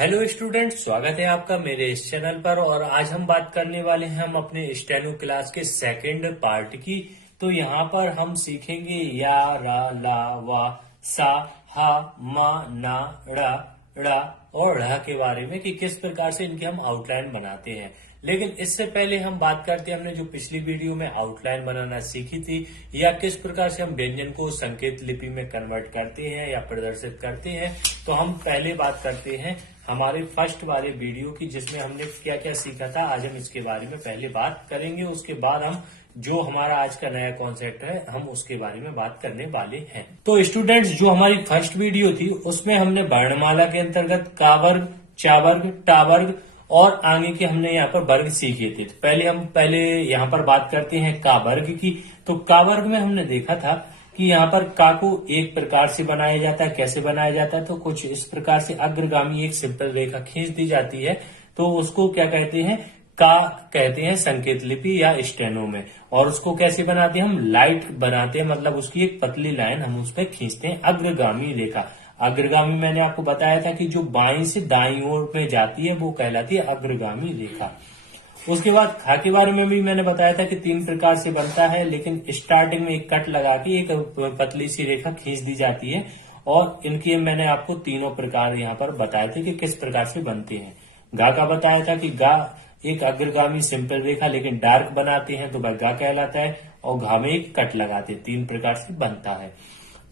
Hello student, स्वागत है आपका मेरे इस चैनल पर। और आज हम बात करने वाले हैं हम अपने स्टेनो क्लास के सेकंड पार्ट की। तो यहाँ पर हम सीखेंगे या, रा, ला, वा, सा, हा, मा, ना, ड़ा और ढ़ के बारे में कि किस प्रकार से इनकी हम आउटलाइन बनाते हैं। लेकिन इससे पहले हम बात करते हैं हमने जो पिछली वीडियो में आउटलाइन बनाना सीखी थी या किस प्रकार से हम व्यंजन को संकेत लिपि में कन्वर्ट करते हैं या प्रदर्शित करते हैं। तो हम पहले बात करते हैं हमारे फर्स्ट वाले वीडियो की, जिसमें हमने क्या क्या सीखा था। आज हम इसके बारे में पहले बात करेंगे, उसके बाद हम जो हमारा आज का नया कॉन्सेप्ट है हम उसके बारे में बात करने वाले हैं। तो स्टूडेंट्स, जो हमारी फर्स्ट वीडियो थी उसमें हमने वर्णमाला के अंतर्गत का वर्ग, चा वर्ग, टा वर्ग और आगे के हमने यहाँ पर वर्ग सीखे थे। तो पहले यहाँ पर बात करते हैं का वर्ग की। तो का वर्ग में हमने देखा था कि यहाँ पर का को एक प्रकार से बनाया जाता है। कैसे बनाया जाता है? तो कुछ इस प्रकार से अग्रगामी एक सिंपल रेखा खींच दी जाती है, तो उसको क्या कहते हैं? का कहते हैं संकेत लिपि या स्टेनो में। और उसको कैसे बनाते हैं? हम लाइट बनाते हैं, मतलब उसकी एक पतली लाइन हम उस पर खींचते हैं, अग्रगामी रेखा। अग्रगामी मैंने आपको बताया था कि जो बाईं से दाईं ओर में जाती है वो कहलाती है अग्रगामी रेखा। उसके बाद खा के बारे में भी मैंने बताया था कि 3 प्रकार से बनता है, लेकिन स्टार्टिंग में एक कट लगा के एक पतली सी रेखा खींच दी जाती है। और इनके मैंने आपको तीनों प्रकार यहाँ पर बताए थे कि किस प्रकार से बनते हैं। गा का बताया था कि गा एक अग्रगामी सिंपल रेखा लेकिन डार्क बनाते हैं तो वह गा कहलाता है। और घा में एक कट लगाते हैं, 3 प्रकार से बनता है।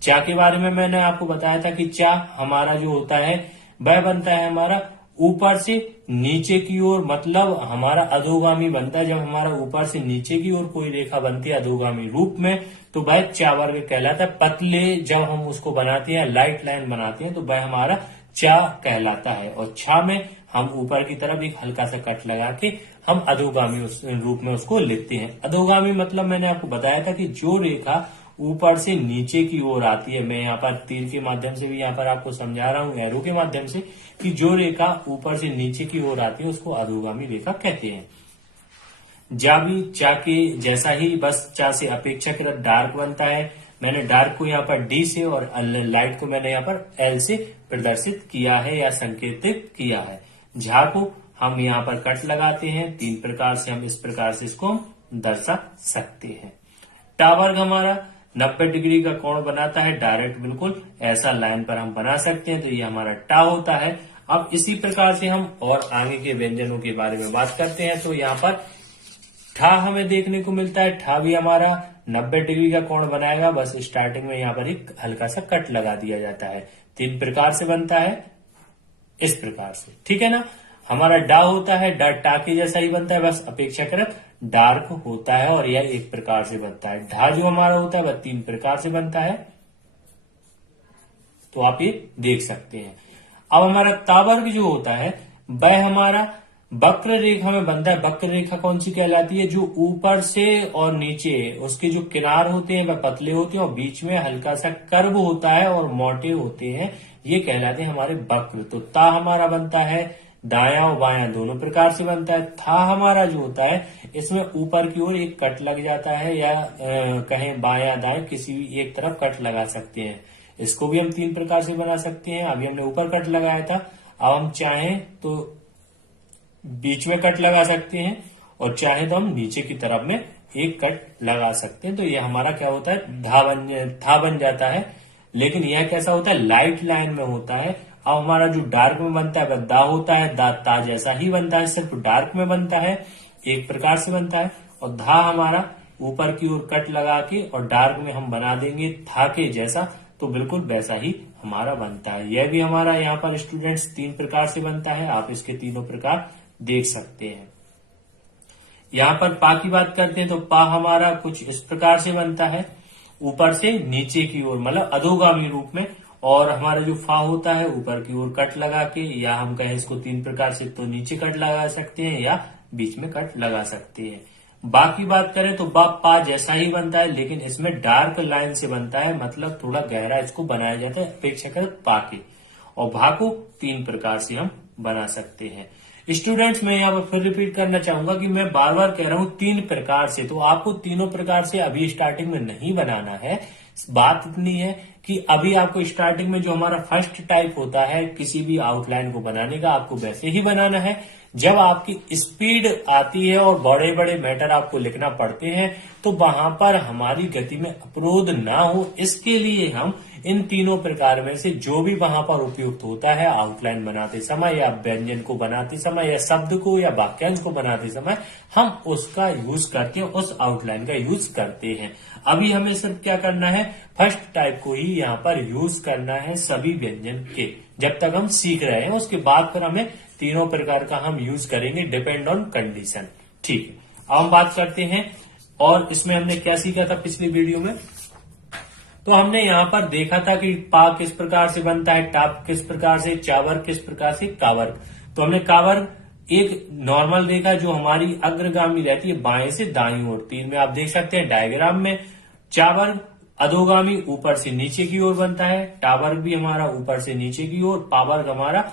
चा के बारे में मैंने आपको बताया था कि चा हमारा जो होता है वह बनता है हमारा ऊपर से नीचे की ओर, मतलब हमारा अधोगामी बनता है। जब हमारा ऊपर से नीचे की ओर कोई रेखा बनती है अधोगामी रूप में तो वह चा वर्ग कहलाता है। पतले जब हम उसको बनाते हैं, लाइट लाइन बनाते हैं, तो वह हमारा चा कहलाता है। और छा में हम ऊपर की तरफ एक हल्का सा कट लगा के हम अधोगामी रूप में उसको लिखते हैं। अधोगामी मतलब मैंने आपको बताया था कि जो रेखा ऊपर से नीचे की ओर आती है, मैं यहाँ पर तीर के माध्यम से भी यहाँ पर आपको समझा रहा हूँ, एरो के माध्यम से, कि जो रेखा ऊपर से नीचे की ओर आती है उसको अधोगामी रेखा कहते हैं। जा भी चा के जैसा ही, बस चा से अपेक्षाकृत डार्क बनता है। मैंने डार्क को यहाँ पर डी से और लाइट को मैंने यहाँ पर एल से प्रदर्शित किया है या संकेतित किया है। झा को हम यहाँ पर कट लगाते हैं, 3 प्रकार से हम इस प्रकार से इसको हम दर्शा सकते हैं। टा वर्ग हमारा 90 डिग्री का कोण बनाता है, डायरेक्ट बिल्कुल ऐसा लाइन पर हम बना सकते हैं, तो ये हमारा टा होता है। अब इसी प्रकार से हम और आगे के व्यंजनों के बारे में बात करते हैं। तो यहाँ पर ठा हमें देखने को मिलता है। ठा भी हमारा 90 डिग्री का कोण बनाएगा, बस स्टार्टिंग में यहाँ पर एक हल्का सा कट लगा दिया जाता है। 3 प्रकार से बनता है, इस प्रकार से, ठीक है ना। हमारा डा होता है, डा टा के जैसा ही बनता है, बस अपेक्षाकृत डार्क होता है और यह एक प्रकार से बनता है। ढा जो हमारा होता है वह 3 प्रकार से बनता है, तो आप ये देख सकते हैं। अब हमारा तावर्ग जो होता है वह हमारा वक्र रेखा में बनता है। वक्र रेखा कौन सी कहलाती है? जो ऊपर से और नीचे उसके जो किनार होते हैं वह पतले होते हैं और बीच में हल्का सा कर्व होता है और मोटे होते हैं, ये कहलाते हैं हमारे वक्र। तो ता हमारा बनता है दायां और बायां दोनों प्रकार से बनता है। था हमारा जो होता है इसमें ऊपर की ओर एक कट लग जाता है, या कहें बायां दाएं किसी भी एक तरफ कट लगा सकते हैं। इसको भी हम 3 प्रकार से बना सकते हैं। अभी हमने ऊपर कट लगाया था, अब हम चाहें तो बीच में कट लगा सकते हैं और चाहे तो हम नीचे की तरफ में एक कट लगा सकते हैं। तो ये हमारा क्या होता है? था बन जाता है। लेकिन यह कैसा होता है? लाइट लाइन में होता है। अब हमारा जो डार्क में बनता है वह दा होता है। दा ता जैसा ही बनता है, सिर्फ डार्क में बनता है, एक प्रकार से बनता है। और धा हमारा ऊपर की ओर कट लगा के और डार्क में हम बना देंगे था के जैसा, तो बिल्कुल वैसा ही हमारा बनता है। यह भी हमारा यहाँ पर स्टूडेंट्स 3 प्रकार से बनता है, आप इसके तीनों प्रकार देख सकते हैं। यहाँ पर पा की बात करते हैं तो पा हमारा कुछ इस प्रकार से बनता है, ऊपर से नीचे की ओर, मतलब अधोगामी रूप में। और हमारा जो फा होता है ऊपर की ओर कट लगा के, या हम कहें इसको 3 प्रकार से, तो नीचे कट लगा सकते हैं या बीच में कट लगा सकते हैं। बा की बात करें तो बा पा जैसा ही बनता है, लेकिन इसमें डार्क लाइन से बनता है, मतलब थोड़ा गहरा इसको बनाया जाता है अपेक्षाकृत पा के। और भा को 3 प्रकार से हम बना सकते हैं। स्टूडेंट्स, मैं यहाँ पर फिर रिपीट करना चाहूंगा कि मैं बार बार कह रहा हूँ 3 प्रकार से, तो आपको तीनों प्रकार से अभी स्टार्टिंग में नहीं बनाना है। बात इतनी है कि अभी आपको स्टार्टिंग में जो हमारा फर्स्ट टाइप होता है किसी भी आउटलाइन को बनाने का, आपको वैसे ही बनाना है। जब आपकी स्पीड आती है और बड़े बड़े मैटर आपको लिखना पड़ते हैं तो वहां पर हमारी गति में अवरोध ना हो, इसके लिए हम इन तीनों प्रकार में से जो भी वहां पर उपयुक्त होता है आउटलाइन बनाते समय या व्यंजन को बनाते समय या शब्द को या वाक्यांश को बनाते समय, हम उसका यूज करके उस आउटलाइन का यूज करते हैं। अभी हमें सिर्फ क्या करना है, फर्स्ट टाइप को ही यहाँ पर यूज करना है सभी व्यंजन के, जब तक हम सीख रहे हैं। उसके बाद फिर हमें तीनों प्रकार का हम यूज करेंगे डिपेंड ऑन कंडीशन। ठीक है, अब हम बात करते हैं और इसमें हमने क्या सीखा था पिछली वीडियो में। तो हमने यहाँ पर देखा था कि पा किस प्रकार से बनता है, टाप किस प्रकार से, चावर्ग किस प्रकार से, कावर्ग। तो हमने कावर्ग एक नॉर्मल देखा जो हमारी अग्रगामी रहती है बाएं से दाईं ओर। तीन में आप देख सकते हैं डायग्राम में। चावर्ग अधोगामी ऊपर से नीचे की ओर बनता है, टावर्ग भी हमारा ऊपर से नीचे की ओर, पावर्ग हमारा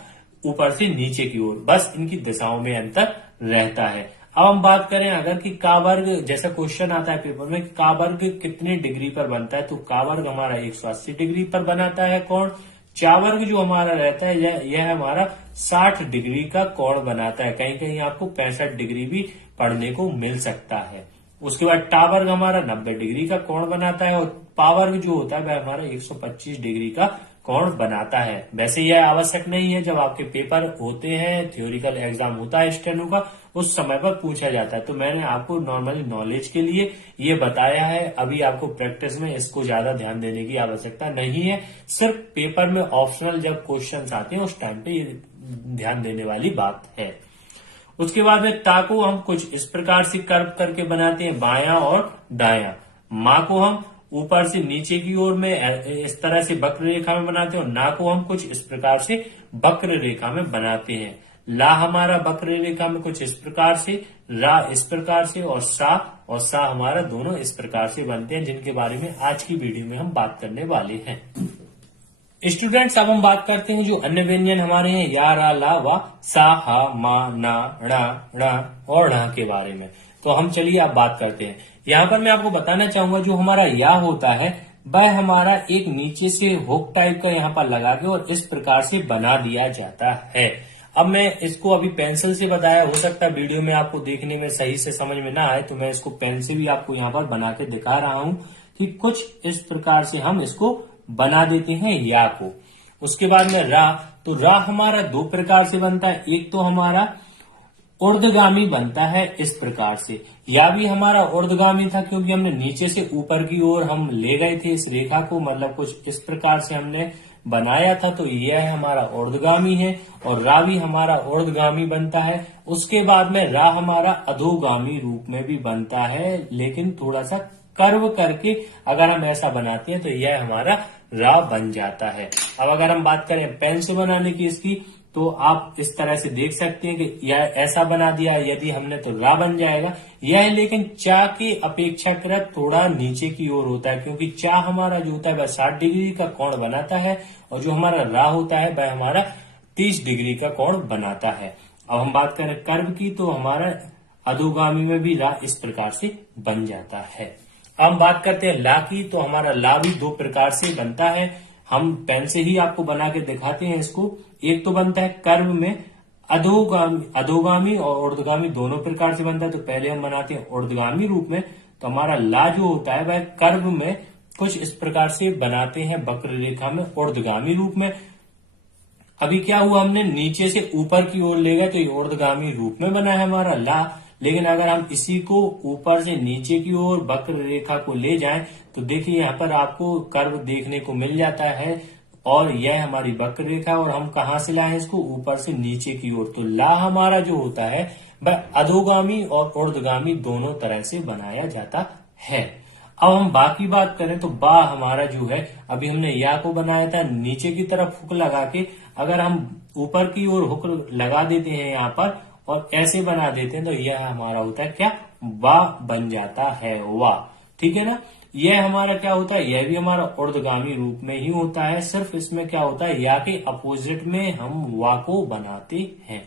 ऊपर से नीचे की ओर, बस इनकी दिशाओं में अंतर रहता है। अब हम बात करें अगर कि कावर्ग, जैसा क्वेश्चन आता है पेपर में, कावर्ग कितने डिग्री पर बनता है, तो कावर्ग हमारा 180 डिग्री पर बनाता है कोण। चावर्ग जो हमारा रहता है यह हमारा 60 डिग्री का कोण बनाता है, कहीं कहीं आपको 65 डिग्री भी पढ़ने को मिल सकता है। उसके बाद टावर्ग हमारा 90 डिग्री का कोण बनाता है और पावर्ग जो होता है वह हमारा 125 डिग्री का कोण बनाता है। वैसे यह आवश्यक नहीं है, जब आपके पेपर होते हैं, थ्योरिकल एग्जाम होता है स्टेनो का, उस समय पर पूछा जाता है। तो मैंने आपको नॉर्मली नॉलेज के लिए ये बताया है, अभी आपको प्रैक्टिस में इसको ज्यादा ध्यान देने की आवश्यकता नहीं है। सिर्फ पेपर में ऑप्शनल जब क्वेश्चंस आते हैं उस टाइम पे ये ध्यान देने वाली बात है। उसके बाद में ता को हम कुछ इस प्रकार से कर्व करके बनाते हैं, बायां और दायां। माँ को हम ऊपर से नीचे की ओर में इस तरह से वक्र रेखा में बनाते हैं और ना को हम कुछ इस प्रकार से वक्र रेखा में बनाते हैं। ला हमारा वक्र रेखा में कुछ इस प्रकार से, रा इस प्रकार से और सा हमारा दोनों इस प्रकार से बनते हैं, जिनके बारे में आज की वीडियो में हम बात करने वाले हैं। स्टूडेंट्स, अब हम बात करते हैं जो अन्य व्यंजन हमारे हैं, या, रा, ला, वा, सा, हा, मा, ना, णा, णा और णा के बारे में। तो हम चलिए अब बात करते हैं। यहाँ पर मैं आपको बताना चाहूंगा जो हमारा या होता है वह हमारा एक नीचे से हुक टाइप का यहाँ पर लगा के और इस प्रकार से बना दिया जाता है। अब मैं इसको अभी पेंसिल से बताया, हो सकता है वीडियो में आपको देखने में सही से समझ में ना आए, तो मैं इसको पेन से भी आपको यहाँ पर बना के दिखा रहा हूँ कि कुछ इस प्रकार से हम इसको बना देते हैं या को। उसके बाद में रा, तो रा हमारा दो प्रकार से बनता है। एक तो हमारा ऊर्ध्वगामी बनता है इस प्रकार से, या भी हमारा ऊर्ध्वगामी था क्योंकि हमने नीचे से ऊपर की ओर हम ले गए थे इस रेखा को, मतलब कुछ इस प्रकार से हमने बनाया था, तो यह हमारा ऊर्ध्वगामी है। और रा भी हमारा ऊर्ध्वगामी बनता है। उसके बाद में रा हमारा अधोगामी रूप में भी बनता है, लेकिन थोड़ा सा कर्व करके अगर हम ऐसा बनाते हैं तो यह हमारा रा बन जाता है। अब अगर हम बात करें पेन से बनाने की इसकी, तो आप इस तरह से देख सकते हैं कि यह ऐसा बना दिया यदि हमने तो रा बन जाएगा। यह लेकिन चा के अपेक्षाकृत थोड़ा नीचे की ओर होता है, क्योंकि चा हमारा जो होता है वह 60 डिग्री का कोण बनाता है और जो हमारा रा होता है वह हमारा 30 डिग्री का कोण बनाता है। अब हम बात करें कर्व की, तो हमारा अधोगामी में भी रा इस प्रकार से बन जाता है। अब हम बात करते हैं ला की, तो हमारा ला भी दो प्रकार से बनता है। हम पेन से ही आपको बना के दिखाते हैं इसको। एक तो बनता है कर्व में अधोगामी और ऊर्ध्वगामी दोनों प्रकार से बनता है। तो पहले हम बनाते हैं ऊर्ध्वगामी रूप में, तो हमारा ला जो होता है वह कर्व में कुछ इस प्रकार से बनाते हैं वक्र रेखा में ऊर्ध्वगामी रूप में। अभी क्या हुआ, हमने नीचे से ऊपर की ओर ले गए तो ये ऊर्ध्वगामी रूप में बना है हमारा ला। लेकिन अगर हम इसी को ऊपर से नीचे की ओर वक्र रेखा को ले जाएं तो देखिए यहाँ पर आपको कर्व देखने को मिल जाता है और यह हमारी वक्र रेखा, और हम कहां से लाए इसको, ऊपर से नीचे की ओर। तो ला हमारा जो होता है वह अधोगामी और ऊर्ध्वगामी दोनों तरह से बनाया जाता है। अब हम बाकी बात करें तो बा हमारा जो है, अभी हमने या को बनाया था नीचे की तरफ हुक लगा के, अगर हम ऊपर की ओर हुक लगा देते हैं यहाँ पर और ऐसे बना देते हैं तो यह हमारा होता है क्या, वा बन जाता है, वा। ठीक है ना। यह हमारा क्या होता है, यह भी हमारा ऊर्ध्वगामी रूप में ही होता है, सिर्फ इसमें क्या होता है या के अपोजिट में हम वा को बनाते हैं।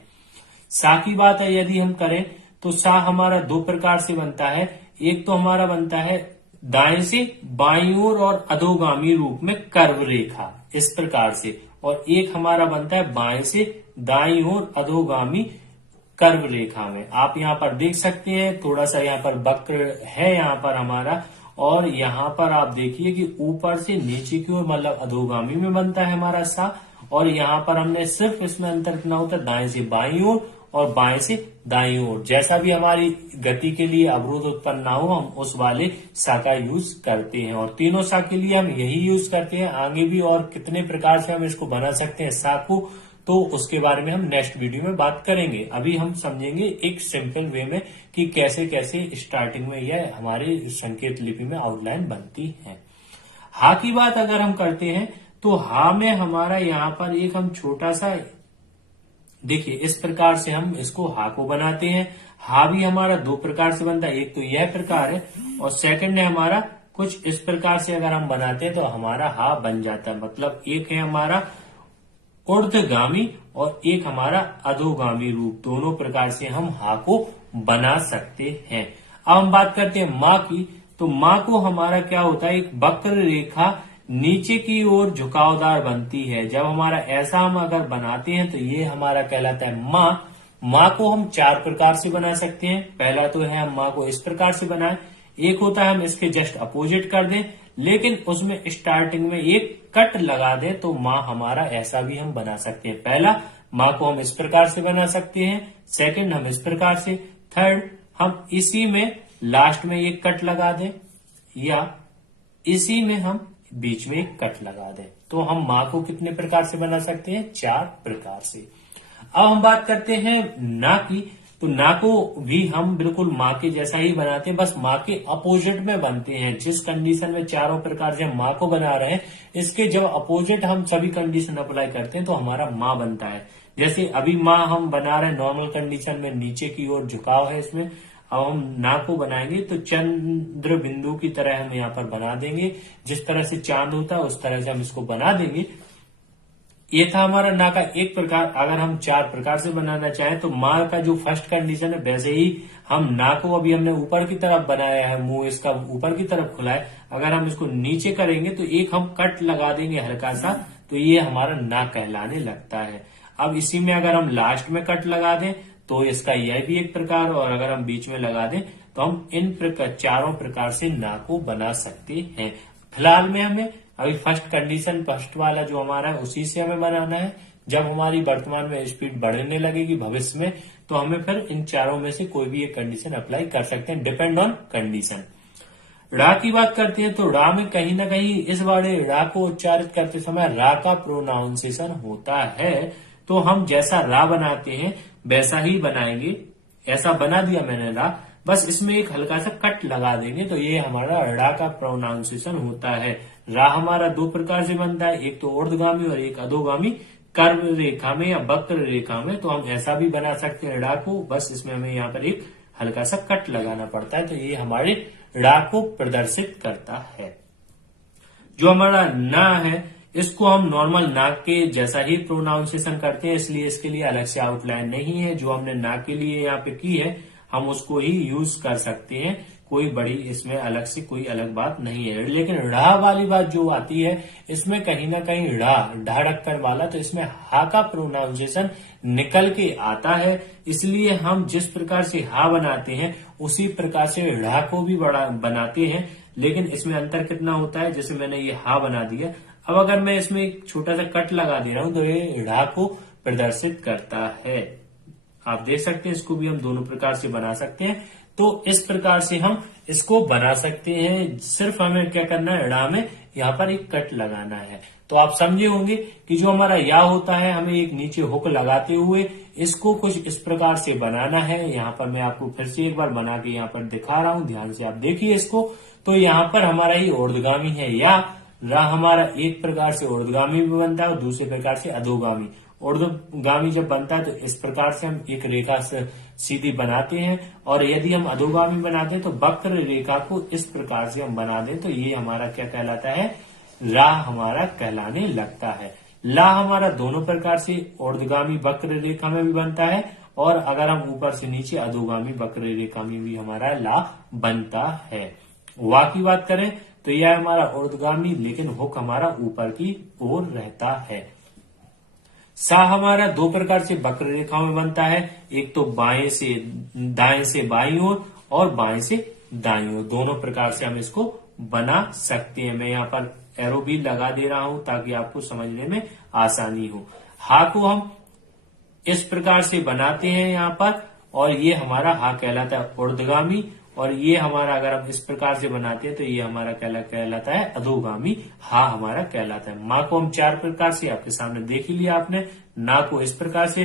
सा की बात है यदि हम करें तो सा हमारा दो प्रकार से बनता है। एक तो हमारा बनता है दाएं से बाईं ओर और अधोगामी रूप में कर्व रेखा, इस प्रकार से। और एक हमारा बनता है बाएं से दाईं ओर अधोगामी कर्व रेखा में। आप यहाँ पर देख सकते हैं थोड़ा सा यहाँ पर वक्र है यहाँ पर हमारा, और यहाँ पर आप देखिए कि ऊपर से नीचे की ओर मतलब अधोगामी में बनता है हमारा सा। और यहाँ पर हमने सिर्फ इसमें अंतर कितना होता है, दाएं से बाईं ओर और बाएं से दाईं ओर। जैसा भी हमारी गति के लिए अवरोध उत्पन्न ना हो, हम उस वाले सा का यूज करते हैं। और तीनों सा के लिए हम यही यूज करते हैं। आगे भी और कितने प्रकार से हम इसको बना सकते हैं सा को, तो उसके बारे में हम नेक्स्ट वीडियो में बात करेंगे। अभी हम समझेंगे एक सिंपल वे में कि कैसे कैसे स्टार्टिंग में यह हमारे संकेत लिपि में आउटलाइन बनती है। हा की बात अगर हम करते हैं तो हा में हमारा यहाँ पर एक हम छोटा सा, देखिए इस प्रकार से हम इसको हा को बनाते हैं। हा भी हमारा दो प्रकार से बनता है, एक तो यह प्रकार है और सेकंड है हमारा कुछ इस प्रकार से अगर हम बनाते हैं तो हमारा हा बन जाता है। मतलब एक है हमारा ऊर्ध्वगामी और एक हमारा अधोगामी रूप, दोनों प्रकार से हम हा को बना सकते हैं। अब हम बात करते हैं माँ की, तो माँ को हमारा क्या होता है, एक वक्र रेखा नीचे की ओर झुकावदार बनती है। जब हमारा ऐसा हम अगर बनाते हैं तो ये हमारा कहलाता है माँ। माँ को हम चार प्रकार से बना सकते हैं। पहला तो है हम माँ को इस प्रकार से बनाएं, एक होता है हम इसके जस्ट अपोजिट कर दें, लेकिन उसमें स्टार्टिंग में एक कट लगा दें तो माँ हमारा ऐसा भी हम बना सकते हैं। पहला माँ को हम इस प्रकार से बना सकते हैं, सेकंड हम इस प्रकार से, थर्ड हम इसी में लास्ट में एक कट लगा दें, या इसी में हम बीच में एक कट लगा दें। तो हम माँ को कितने प्रकार से बना सकते हैं, चार प्रकार से। अब हम बात करते हैं ना की, तो ना को भी हम बिल्कुल माँ के जैसा ही बनाते हैं, बस माँ के अपोजिट में बनते हैं। जिस कंडीशन में चारों प्रकार से हम माँ को बना रहे हैं, इसके जब अपोजिट हम सभी कंडीशन अप्लाई करते हैं तो हमारा माँ बनता है। जैसे अभी माँ हम बना रहे हैं नॉर्मल कंडीशन में, नीचे की ओर झुकाव है इसमें। अब हम ना को बनाएंगे तो चंद्र बिंदु की तरह हम यहाँ पर बना देंगे, जिस तरह से चांद होता है उस तरह से हम इसको बना देंगे। ये था हमारा ना का एक प्रकार। अगर हम चार प्रकार से बनाना चाहें तो माँ का जो फर्स्ट कंडीशन है वैसे ही हम ना को अभी हमने ऊपर की तरफ बनाया है, मुंह इसका ऊपर की तरफ खुला है। अगर हम इसको नीचे करेंगे तो एक हम कट लगा देंगे हल्का सा, तो ये हमारा ना कहलाने लगता है। अब इसी में अगर हम लास्ट में कट लगा दें तो इसका यह भी एक प्रकार, और अगर हम बीच में लगा दें तो हम इन प्रकार चारों प्रकार से ना को बना सकते हैं। फिलहाल में हमें अभी फर्स्ट कंडीशन, फर्स्ट वाला जो हमारा है उसी से हमें बनाना है। जब हमारी वर्तमान में स्पीड बढ़ने लगेगी भविष्य में, तो हमें फिर इन चारों में से कोई भी एक कंडीशन अप्लाई कर सकते हैं, डिपेंड ऑन कंडीशन। रा की बात करते हैं तो रा में कहीं ना कहीं इस बारे रा को उच्चारित करते समय रा का प्रोनाउंसिएशन होता है। तो हम जैसा रा बनाते हैं वैसा ही बनाएंगे। ऐसा बना दिया मैंने रा, बस इसमें एक हल्का सा कट लगा देंगे तो ये हमारा रा का प्रोनाउंसिएशन होता है। रा हमारा दो प्रकार से बनता है, एक तो ऊर्ध्वगामी और एक अधोगामी कर्व रेखा में या वक्र रेखा में। तो हम ऐसा भी बना सकते हैं रा को, बस इसमें हमें यहाँ पर एक हल्का सा कट लगाना पड़ता है। तो ये हमारे रा को प्रदर्शित करता है। जो हमारा ना है इसको हम नॉर्मल नाक के जैसा ही प्रोनाउंसिएशन करते हैं, इसलिए इसके लिए अलग से आउटलाइन नहीं है। जो हमने नाक के लिए यहाँ पे की है हम उसको ही यूज कर सकते हैं, कोई बड़ी इसमें अलग से कोई अलग बात नहीं है। लेकिन रा वाली बात जो आती है इसमें कहीं ना कहीं रा ढाड़कर वाला, तो इसमें हा का प्रोनाउंसिएशन निकल के आता है। इसलिए हम जिस प्रकार से हा बनाते हैं उसी प्रकार से रा को भी बड़ा बनाते हैं, लेकिन इसमें अंतर कितना होता है। जैसे मैंने ये हा बना दिया, अब अगर मैं इसमें एक छोटा सा कट लगा दे रहा हूं तो ये रा को प्रदर्शित करता है। आप देख सकते हैं, इसको भी हम दोनों प्रकार से बना सकते हैं। तो इस प्रकार से हम इसको बना सकते हैं। सिर्फ हमें क्या करना है, रा में यहाँ पर एक कट लगाना है। तो आप समझे होंगे कि जो हमारा या होता है हमें एक नीचे हुक लगाते हुए इसको कुछ इस प्रकार से बनाना है। यहाँ पर मैं आपको फिर से एक बार बना के यहाँ पर दिखा रहा हूं, ध्यान से आप देखिए इसको। तो यहाँ पर हमारा ये ऊर्ध्वगामी है या रा हमारा एक प्रकार से ऊर्ध्वगामी भी बनता है और दूसरे प्रकार से अधोगामी। ऊर्ध्वगामी जब बनता है तो इस प्रकार से हम एक रेखा से सीधी बनाते हैं, और यदि हम अधोगामी बनाते हैं तो वक्र रेखा को इस प्रकार से हम बना दें तो ये हमारा क्या कहलाता है, रा हमारा कहलाने लगता है। ला हमारा दोनों प्रकार से ऊर्ध्वगामी वक्र रेखा में भी बनता है, और अगर हम ऊपर से नीचे अधोगामी वक्र रेखा में भी हमारा ला बनता है। वा की बात करें तो यह हमारा ऊर्ध्वगामी, लेकिन हुक हमारा ऊपर की ओर रहता है। सा हमारा दो प्रकार से वक्र रेखाओं में बनता है, एक तो दाएं से बाईं ओर और बाएं से दाईं ओर, दोनों प्रकार से हम इसको बना सकते हैं। मैं यहाँ पर एरो भी लगा दे रहा हूं ताकि आपको समझने में आसानी हो। हा को हम इस प्रकार से बनाते हैं यहाँ पर, और ये हमारा हा कहलाता है ऊर्ध्वगामी, और ये हमारा अगर हम इस प्रकार से बनाते हैं तो ये हमारा कहलाता है अधोगामी, हा हमारा कहलाता है। माँ को हम चार प्रकार से आपके सामने देख ही लिया आपने, ना को इस प्रकार से।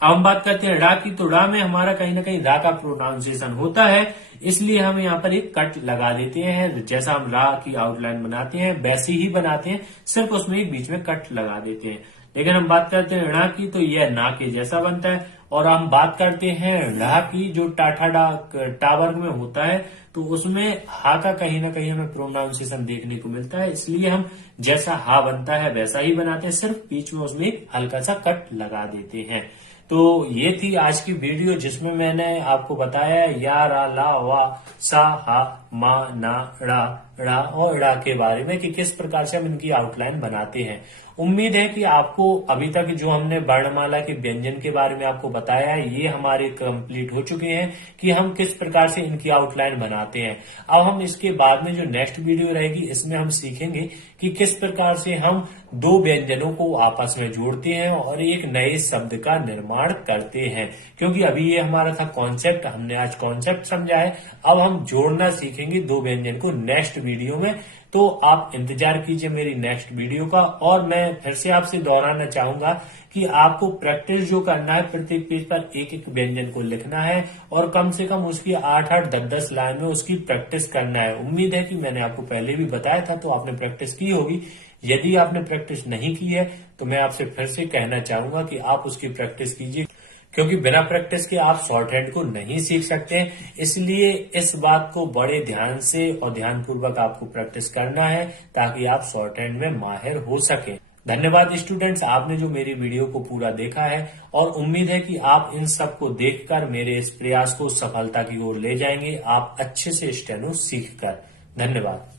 अब हम बात करते हैं रा की, तो रा में हमारा कहीं ना कहीं रा का प्रोनाउंसिएशन होता है, इसलिए हम यहाँ पर एक कट लगा देते हैं। जैसा हम रा की आउटलाइन बनाते हैं वैसे ही बनाते हैं, सिर्फ उसमें एक बीच में कट लगा देते हैं। लेकिन हम बात करते हैं णा की, तो यह ना के जैसा बनता है। और हम बात करते हैं ढ़ा की, जो टा वर्ग में होता है, तो उसमें हा का कहीं ना कहीं हमें प्रोनाउंसिएशन देखने को मिलता है, इसलिए हम जैसा हा बनता है वैसा ही बनाते हैं, सिर्फ बीच में उसमें एक हल्का सा कट लगा देते हैं। तो ये थी आज की वीडियो, जिसमें मैंने आपको बताया या, रा, ला, वा, सा, हा, मा, ना, ड़ा और ड़ा के बारे में कि किस प्रकार से हम इनकी आउटलाइन बनाते हैं। उम्मीद है कि आपको अभी तक जो हमने वर्णमाला के व्यंजन के बारे में आपको बताया है, ये हमारे कंप्लीट हो चुके हैं कि हम किस प्रकार से इनकी आउटलाइन बनाते हैं। अब हम इसके बाद में जो नेक्स्ट वीडियो रहेगी, इसमें हम सीखेंगे कि किस प्रकार से हम दो व्यंजनों को आपस में जोड़ते हैं और एक नए शब्द का निर्माण करते हैं। क्योंकि अभी ये हमारा था कॉन्सेप्ट, हमने आज कॉन्सेप्ट समझा है, अब हम जोड़ना सीखेंगे दो व्यंजन को नेक्स्ट वीडियो में। तो आप इंतजार कीजिए मेरी नेक्स्ट वीडियो का। और मैं फिर से आपसे दोहराना चाहूंगा कि आपको प्रैक्टिस जो करना है, प्रत्येक पेज पर एक एक व्यंजन को लिखना है और कम से कम उसकी 8-8, 10-10 लाइन में उसकी प्रैक्टिस करना है। उम्मीद है कि मैंने आपको पहले भी बताया था, तो आपने प्रैक्टिस की होगी। यदि आपने प्रैक्टिस नहीं की है तो मैं आपसे फिर से कहना चाहूंगा कि आप उसकी प्रैक्टिस कीजिए, क्योंकि बिना प्रैक्टिस के आप शॉर्ट हैंड को नहीं सीख सकते। इसलिए इस बात को बड़े ध्यान से और ध्यानपूर्वक आपको प्रैक्टिस करना है, ताकि आप शॉर्ट हैंड में माहिर हो सके। धन्यवाद स्टूडेंट्स, आपने जो मेरी वीडियो को पूरा देखा है, और उम्मीद है कि आप इन सब को देखकर मेरे इस प्रयास को सफलता की ओर ले जाएंगे, आप अच्छे से स्टेनो सीख कर। धन्यवाद।